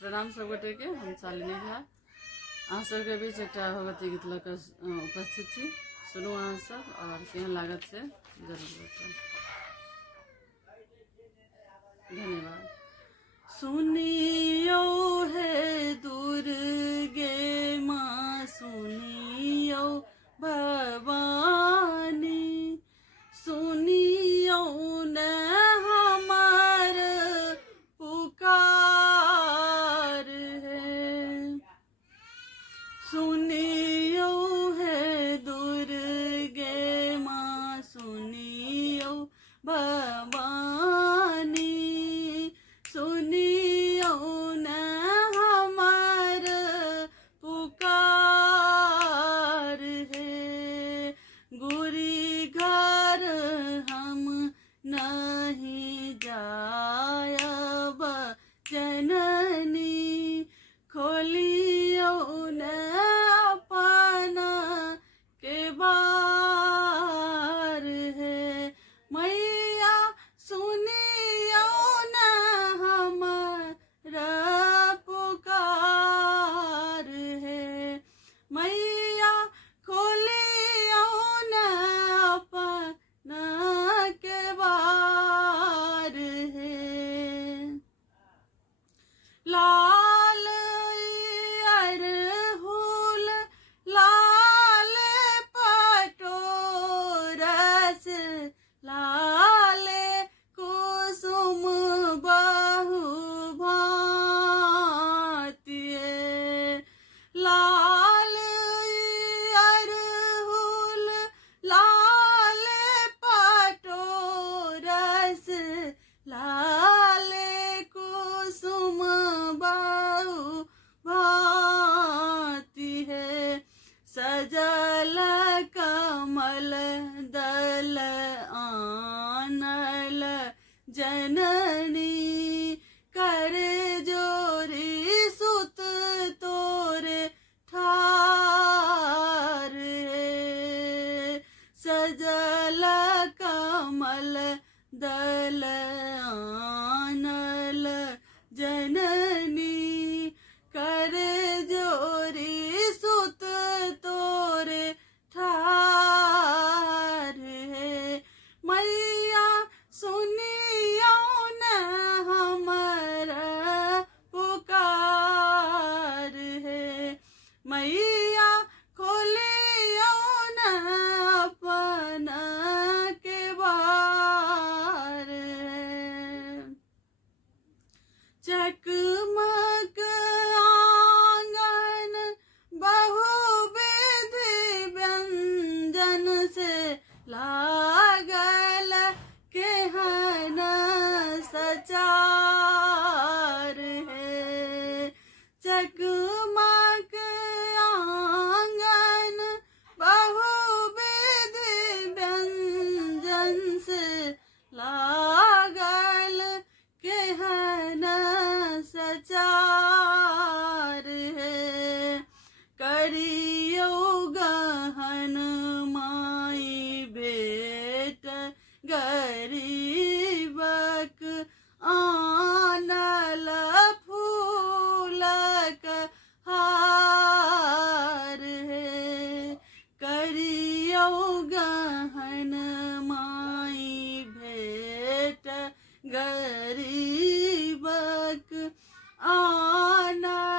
प्रणाम सब गोटे के। हम शालिनी झा अहाँ सबके बीच एक भगवती गीत लऽ उपस्थित छी। सुनू अहाँ सब और केहन लागत से जरूर बताउ। धन्यवाद। सुनियो हे दुर्गे माँ, सुनियो भवानी, सुनियो न हमार पुकार है। सुनियो है दुर्गे माँ, सुनियो भवानी, सुनियो न हमार पुकार है। गुरी घर हम नहीं जायब जननी, खोलियो न अपना के बार है। मैया सुनियो न हमारा पुकार है। मैया खोलियो न अपना के बार है। लाल अरहुल लाल पटोरस, लाल कुसुम बहु भांति। लाल अरहुल लाल पटोरस, लाल कुसुम बहु भांति है। सजल कमल दल आनल जननी, कर जोरी सुत तोरे ठार है। सजल कमल दल आनल जननी, कर जोरी सुत तोरे ठार है। मैया सुनियो न हमारा पुकार है। मैया खोलियो न अपना के बार है। चकमक आंगन बहुविधि व्यंजन से लागल केहन सचार है। चकमक आंगन बहुविधि व्यंजन से लागल केहन सचार है। करियो गहन माई बेट गरीबक, आनल फूलक हार है। करियो गहन माई भेट गरीबक, आनल